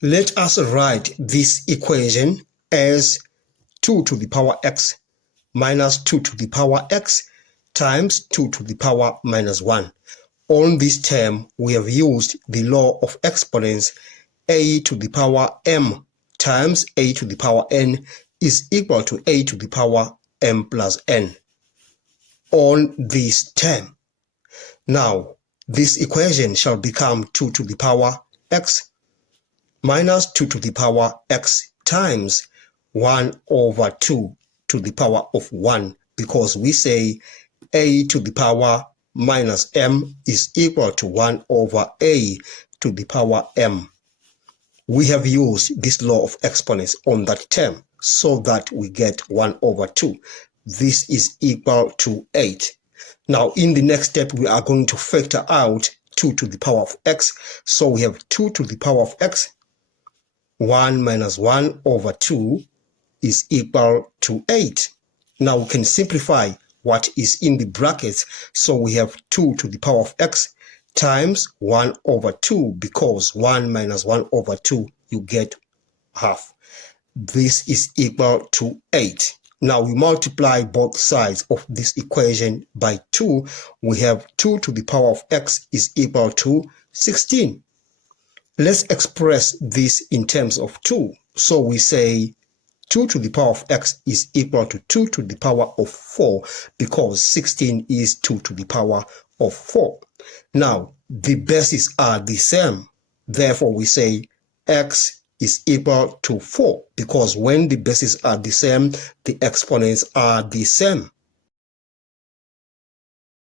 Let us write this equation as 2 to the power x minus 2 to the power x times 2 to the power minus 1. On this term, we have used the law of exponents. A to the power m times a to the power n is equal to a to the power m plus n on this term. Now, this equation shall become 2 to the power x minus 2 to the power x times 1 over 2 to the power of 1, because we say a to the power minus m is equal to 1 over a to the power m. We have used this law of exponents on that term so that we get 1 over 2. This is equal to 8. Now, in the next step, we are going to factor out 2 to the power of x. So we have 2 to the power of x. 1 minus 1 over 2 is equal to 8. Now, we can simplify what is in the brackets. So we have 2 to the power of x times 1 over 2, because 1 minus 1 over 2, you get half. This is equal to 8. Now we multiply both sides of this equation by 2. We have 2 to the power of x is equal to 16. Let's express this in terms of 2. So we say 2 to the power of x is equal to 2 to the power of 4, because 16 is 2 to the power of 4. Now, the bases are the same. Therefore, we say x is equal to 4, because when the bases are the same, the exponents are the same.